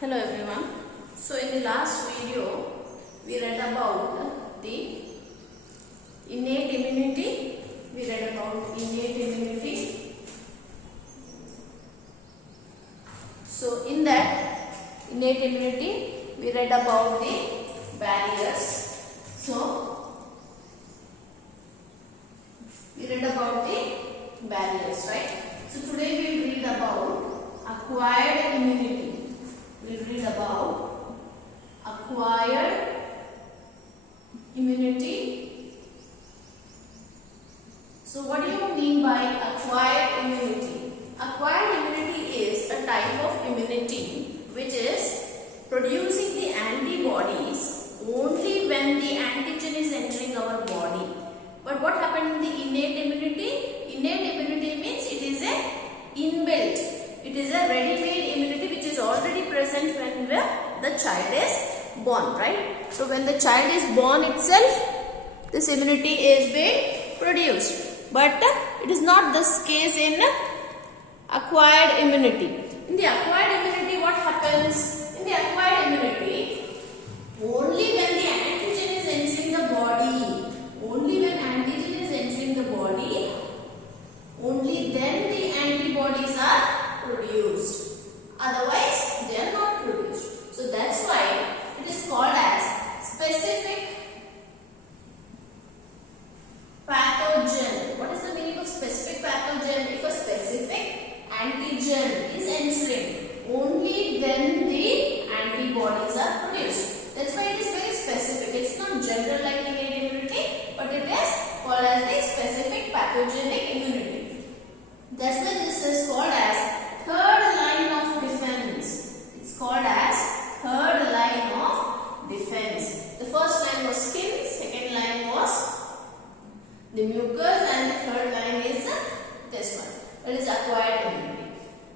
Hello everyone. So in the last video we read about the innate immunity. We read about innate immunity. So in that innate immunity we read about the barriers. So we read about the barriers, right? So today we will read about acquired immunity. We will read about acquired immunity. So what do you mean by acquired immunity? Acquired immunity is a type of immunity which is producing the antibodies only when the antigen is entering our body. But what happened in the innate immunity? Innate immunity means it is a inbuilt. It is a ready-made immunity which is already present when the child is born, right? So when the child is born itself, this immunity is being produced. But it is not this case in acquired immunity. In the acquired immunity, what happens? In the acquired immunity, only when the antigen is entering the body, only when antigen is entering the body, only then the antibodies are produced. Otherwise, they are not produced. So that's why it is called as specific pathogen. What is the meaning of specific pathogen? If a specific antigen is entering, only then the antibodies are produced. That's why it is very specific. It's not general like innate immunity, but it is called as the specific pathogenic immunity. That's why this is called as third line of defense. It's called as third line of defense. The first line was skin, second line was the mucus, and the third line is this one. That is acquired immunity.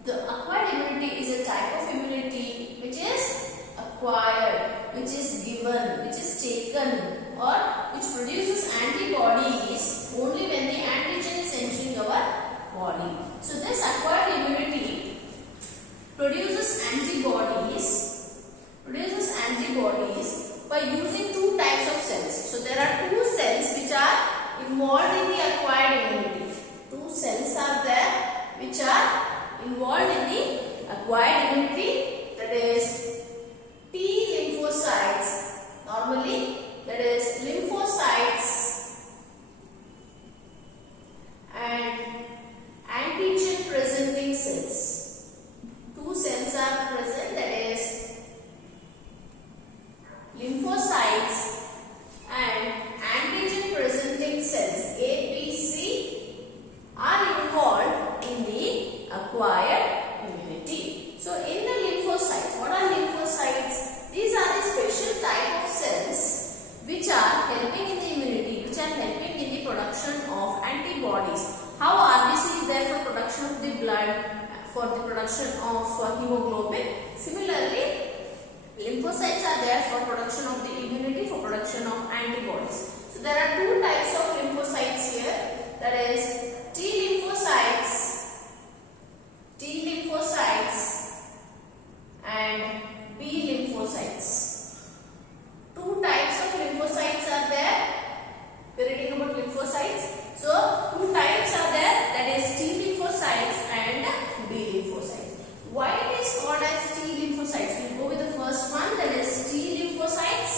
The acquired immunity is a type of immunity which is acquired, which is given, which is taken, or which produces antibodies only when the antigen is entering our body. So this acquired immunity produces antibodies by using two types of cells. So there are two cells which are involved in the acquired immunity. Two cells are there which are involved in the acquired immunity, that is T lymphocytes. Normally that is lymphocytes and antigen presenting cells. Two cells are present, that is lymphocytes and antigen presenting cells APC are involved in the acquired immunity. So in the lymphocytes, what are lymphocytes? These are the special type of cells which are helping in the immunity, which are helping in the production of antibodies. How RBC is there for production of the blood, for the production of hemoglobin. Similarly, lymphocytes are there for production of the immunity, for production of antibodies. So there are two types of lymphocytes here, that is T lymphocytes and B lymphocytes. Two types of lymphocytes are there. We are reading about lymphocytes. So two types are there, that is T lymphocytes and B lymphocytes. Why it is called as T lymphocytes? We will go with the first one, that is T lymphocytes.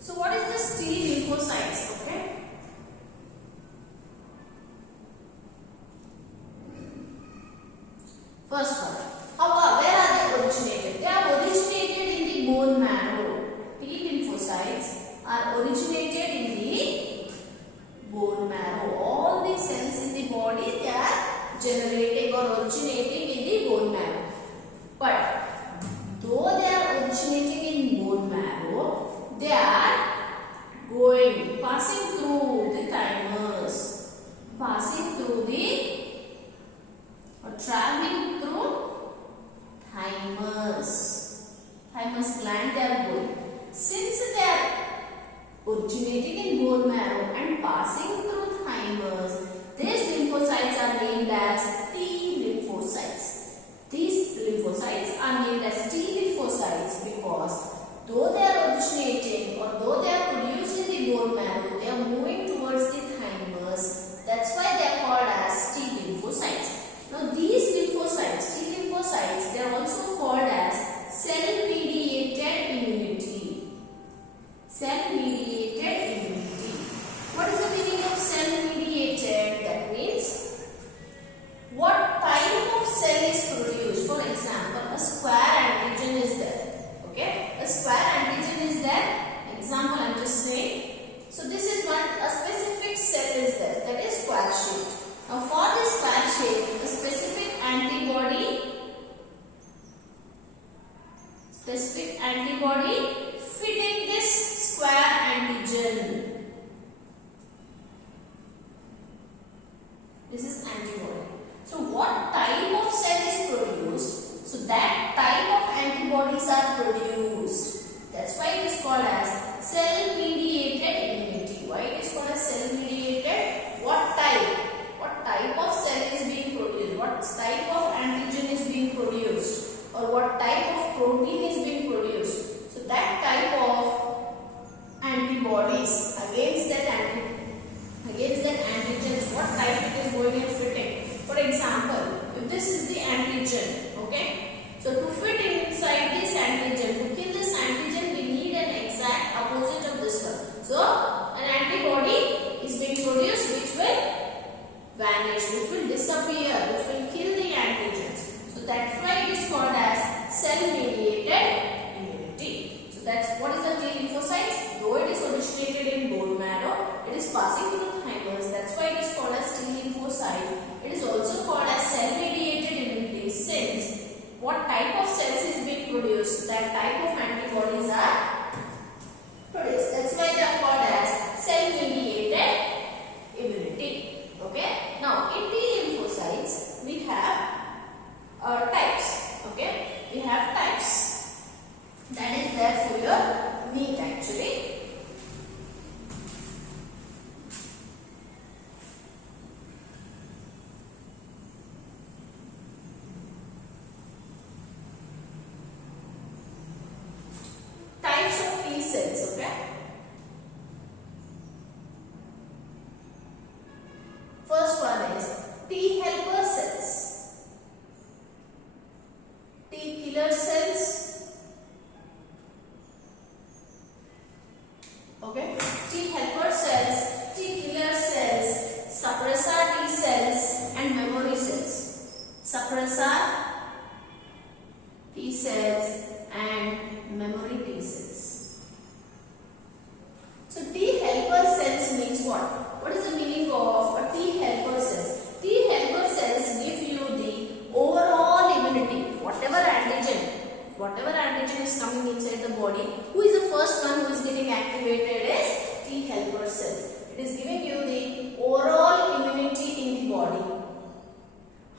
So what is this T lymphocytes? Okay. First one. Where are they originated? They are originated in the bone marrow. T lymphocytes are originated in the bone marrow. All the cells in the body, they are generating or originating in the bone marrow. But though they are originating in bone marrow, they are passing through the thymus, traveling through thymus gland they are going. Since they are originating in bone marrow and passing through thymus, these lymphocytes are named as This is antibody. So what type of cell is produced? So that type of antibodies are produced. That's why it is called as cell-mediated immunity. Why it is called as cell-mediated? What type? What type of cell is being produced? What type of antigen is being produced? Or what type of protein is being produced? So that type of antibodies against that antigens, what type it is going and fitting. For example, if this is the antigen, okay? So to fit inside this antigen, to kill this antigen, we need an exact opposite of this one. So an antibody is being produced which will vanish, which will disappear, which will kill the antigens. So that's why it is called as cell-mediated immunity. So that's what is the T lymphocytes. Though it is originated in bone marrow, it is passing through the thymus. That's why it is called as T lymphocyte. It is also called as cell-mediated immunity since what type of cells is being produced, that type of antibodies are produced. That's why they are called as cell-mediated immunity. Okay. Now in T lymphocytes we have types. Okay. We have types. That is there for your meat actually. Types of T cells, okay? First one is T helper cells, T killer cells, okay? T helper cells, T killer cells, suppressor T cells and memory cells. Suppressor T cells and memory T cells. So T helper cells means what? What is the meaning of a T helper cells? T helper cells give you the overall immunity. Whatever antigen is coming inside the body, who is the first one who is getting activated is T helper cells. It is giving you the overall immunity in the body.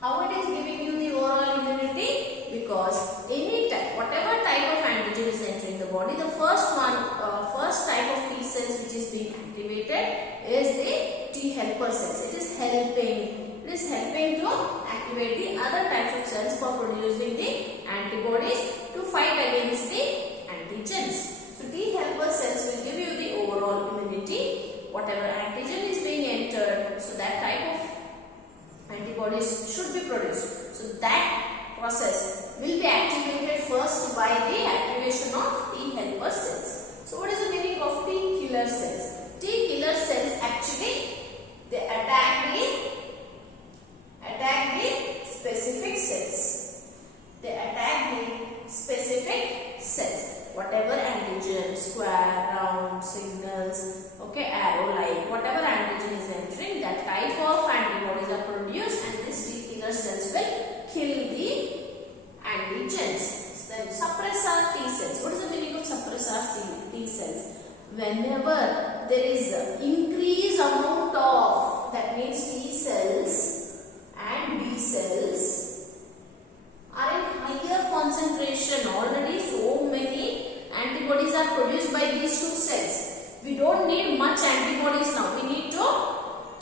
How it is giving you the overall immunity? Because any type, whatever type of antigen is entering the body, the first type of T cells which is being activated is the T helper cells. It is helping to activate the other types of cells for producing the antibodies to fight against the antigens. So T helper cells will give you the overall immunity. Whatever antigen is being entered, so that type of antibodies should be produced. So that process will be activated first by the activation of T helper cells. So what is the meaning of T killer cells? T killer cells actually they attack the specific cells. They attack the specific cells. Whatever antigen, square, round, signals, okay, arrow like, whatever antigen is entering, that type of antibodies are produced and these T killer cells will kill the antigens. Then suppressor T cells. What is the meaning of suppressor T cells? Whenever there is increased amount of, that means T cells and B cells are in higher concentration. Already so many antibodies are produced by these two cells. We don't need much antibodies now. We need to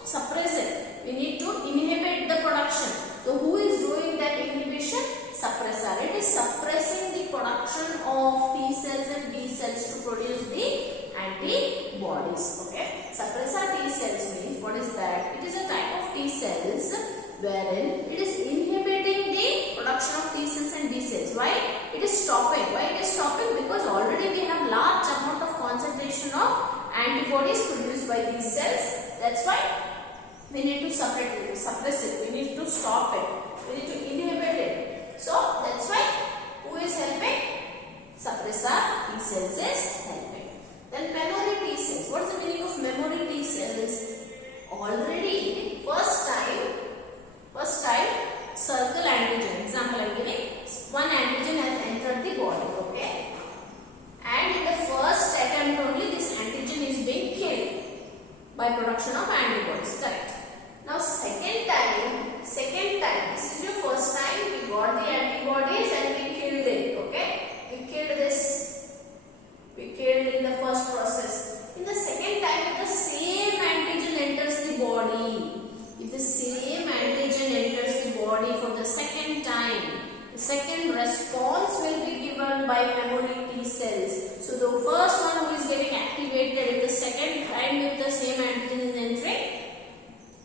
suppress it. We need to inhibit the production. So who is doing that inhibition? Suppressor. It is suppressing the production of T cells and B cells to produce the antibodies. Okay. Suppressor T cells means what is that? It is a type of T cells wherein it is inhibiting the production of T cells and B cells. Why? It is stopping. Why it is stopping? Because already we have large amount of concentration of antibodies produced by these cells. That's why we need to suppress it. We need to stop it. We need to inhibit it. So that's why who is helping? Suppressor T cells is helping. Then memory T cells. What is the meaning of memory T cells? Already first time circle antigen. Example I am giving. One antigen has entered the body. Okay. And in the first attempt only this antigen is being killed by production of antibodies. Correct. Now second time second response will be given by memory T cells. So the first one who is getting activated, if the second time if the same antigen is entering,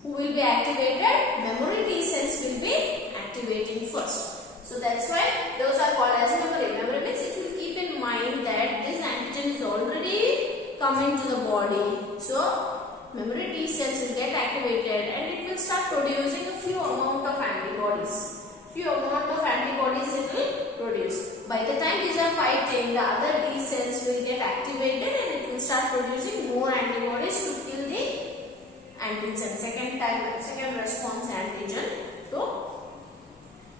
who will be activated? Memory T cells will be activating first. So that's why those are called as memory. Memory means it will keep in mind that this antigen is already coming to the body. So memory T cells will get activated and it will start producing a few amount of antibodies. Few amount of antibodies it will produce. By the time these are fighting, the other T cells will get activated and it will start producing more antibodies to kill the antigen. Second response antigen to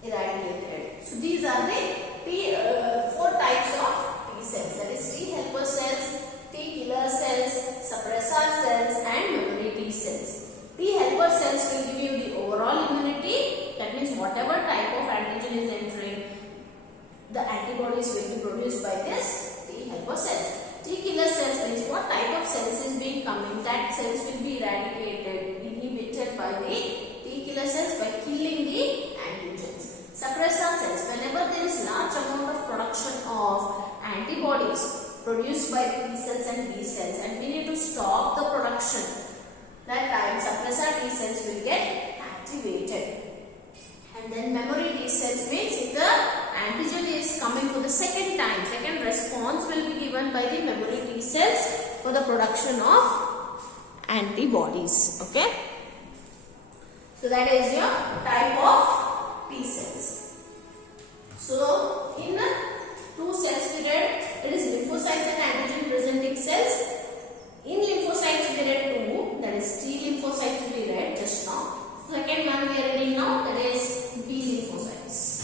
eradicate it. So these are the four types of T cells. That is T helper cells, T killer cells, suppressor cells and memory T cells. T helper cells will give you the overall immunity. That means whatever type of antigen is entering, the antibodies will be produced by this T helper cells. T killer cells means what type of cells is being coming. That cells will be eradicated, inhibited by the T killer cells by killing the antigens. Suppressor cells, whenever there is large amount of production of antibodies produced by T cells and B cells and we need to stop the production, that time suppressor T cells will get activated. And then memory T cells means if the antigen is coming for the second time, second response will be given by the memory T cells for the production of antibodies. Okay. So that is your type of T cells. So in the two cells period, it is lymphocytes and antigen presenting cells. In lymphocytes period 2, that is T lymphocytes we read just now. Second one we are reading now, that is B lymphocytes.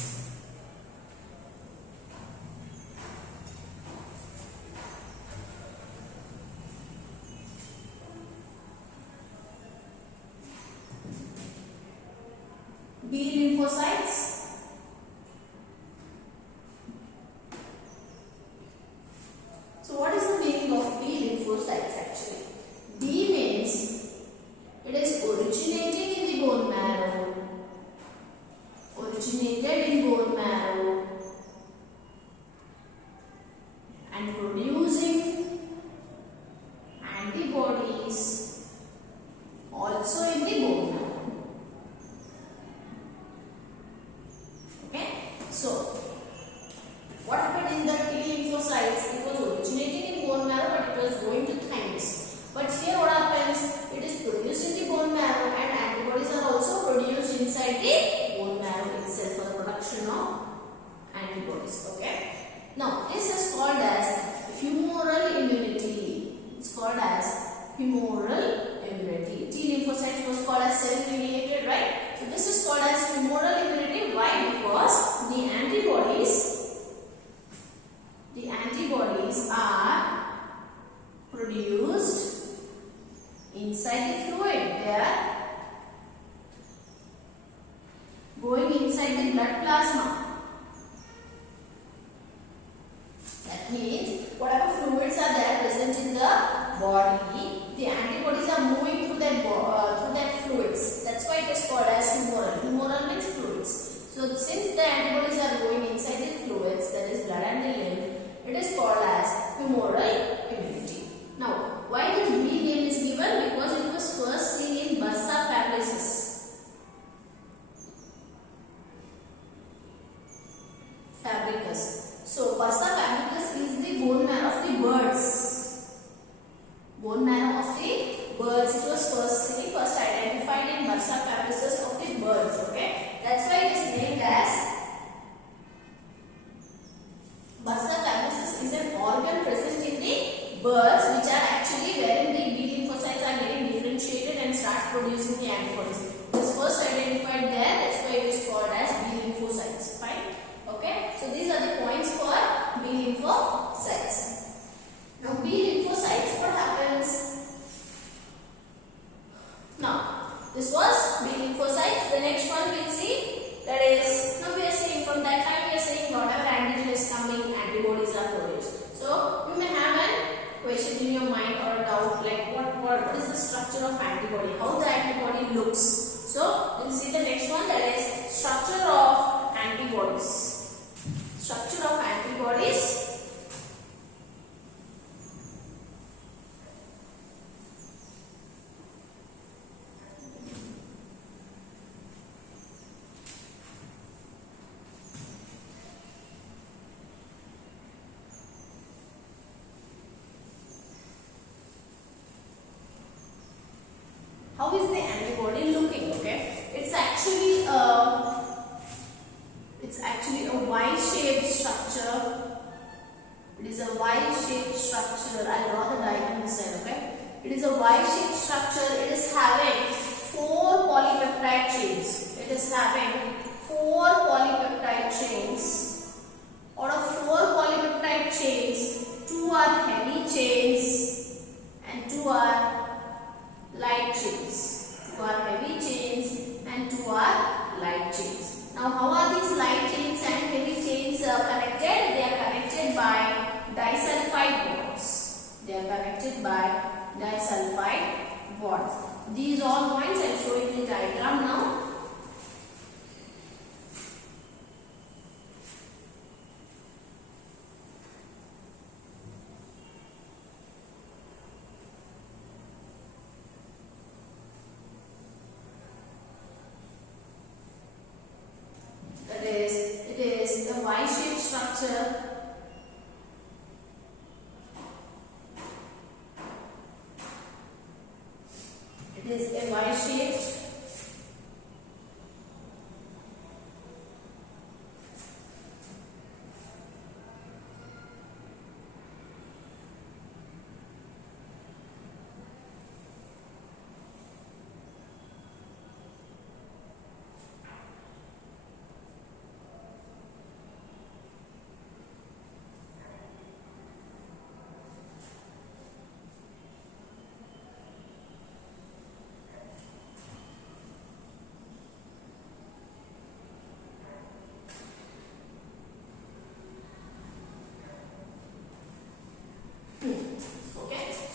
B lymphocytes. So what is the meaning of B lymphocytes actually? B means it is originating in the bone marrow. Originated in bone marrow and producing antibodies also in the bone marrow. Okay, so what happened in the T lymphocytes? It was originating in bone marrow but it was going to thymus. But here what happens? It is produced in the bone marrow and antibodies are also produced inside the bone marrow itself for the production of antibodies. Okay. Now this is called as humoral immunity. It's called as humoral immunity. T lymphocytes was called as cell mediated, right? So this is called as humoral immunity. Why? Because the antibodies are produced inside the fluid. They are going inside the blood plasma. That means whatever fluids are there present in the body, the antibodies are moving through that fluids. That's why it is called as humoral. Humoral means fluids. So since the antibodies are going inside the fluids, that is blood and the lymph, it is called as humoral immunity. Now, why this B name is given? Because it was first seen in Bursa fabricis. So, Bursa fabricus is the bone marrow of the birds. Bone marrow of the birds. It was first identified in Bursa fabricus of the birds. Okay, that's why it is named as Bursa fabricus. Is an organ present in the birds which are actually wherein the B lymphocytes are getting differentiated and start producing the antibodies. It was first identified there. That's why it is called as B lymphocytes. Fine. Okay. So these are the points for B lymphocytes. Now B lymphocytes, what happens? Now this was B lymphocytes. The next one we'll see, that is, now we are saying from that time we are saying whatever antigen is coming, antibodies are produced. So you may have a question in your mind or a doubt like what is the structure of antibody, how the antibody looks. So we'll see the next one, that is structure of antibodies. How is the antibody looking? Okay, it's actually a Y-shaped structure. It is a Y-shaped structure. I'll draw the diagram this side. Okay, it is a Y-shaped structure. It is having 4 polypeptide chains. It is having 4 polypeptide chains. Out of 4 polypeptide chains, 2 are heavy chains and 2 are light chains. 2 are heavy chains and 2 are light chains. Now, how are these light chains and heavy chains connected? They are connected by disulfide bonds. They are connected by disulfide bonds. These all points I will show you in the diagram now. It is a Y-shaped structure. It is a Y-shaped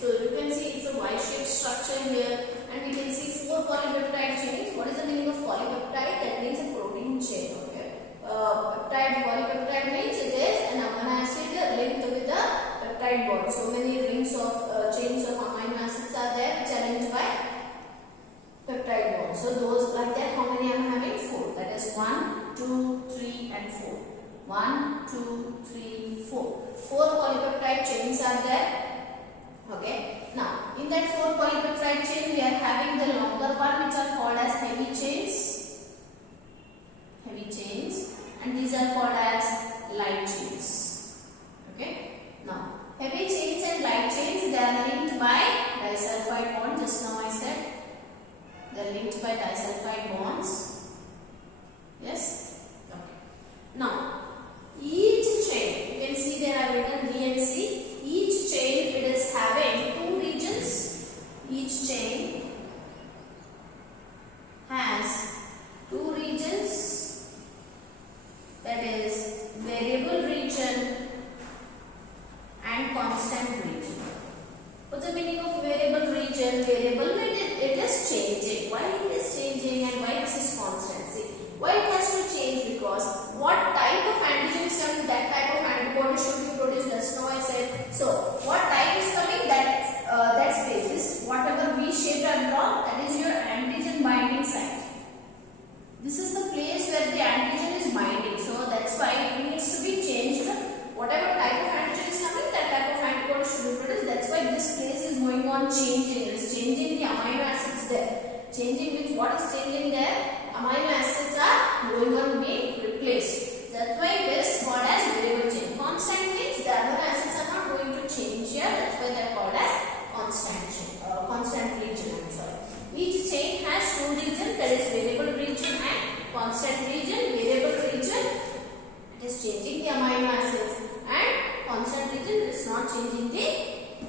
So you can see it's a Y-shaped structure here, and we can see 4 polypeptide chains. What is the meaning of polypeptide? That means a protein chain. Okay. Polypeptide means it is an amino acid linked with the peptide bond. So many rings of chains of amino acids are there which are linked by peptide bond. So those like that, how many I am having? 4. That is 1, 2, 3, and 4. 1, 2, 3, 4. 4 polypeptide chains are there. Okay. Now, in that 4 polypeptide chain, we are having the longer one which are called as heavy chains. Heavy chains. And these are called as light chains. Okay. Now, heavy chains and light chains, they are linked by disulfide bonds. Just now I said. They are linked by disulfide bonds. Yes. Okay. Now, each chain, you can see there are written B and C. Each chain, it is having 2 regions. Each chain has 2 regions, that is variable region and constant region. What's the meaning of variable region? Variable means it is changing. Why it is changing and why this is constant? See, why it has to change? Because what type of antigen is coming, that type of antibody should be produced. That's now I said. So, what type is coming? That space, whatever V shape I draw, that is your antigen binding site. This is the place where the antigen is binding. So, that's why it needs to be changed. Whatever type of antigen is coming, that type of antibody should be produced. That's why this place is going on changing. It is changing the amino acids there. Changing with what is changing there? Amino acids are going on being replaced. That's why it is called as variable change. Constant means the amino acids are not going to change here. That's why they are called as constant region. I'm sorry. Each chain has 2 regions, that is variable region and constant region. Variable region, it is changing the amino acids, and constant region is not changing the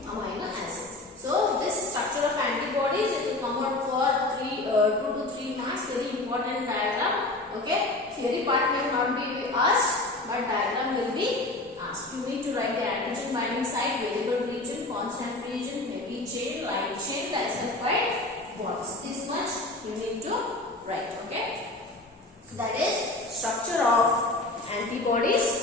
amino acids. So this structure of antibodies, it will come out for 2 to 3 marks. Very important diagram. Okay. Theory part may not be asked, but diagram will be asked. You need to write the antigen binding site, variable region, constant region, heavy chain, light chain, disulfide bonds. This much you need to write. Okay. So that is structure of antibodies.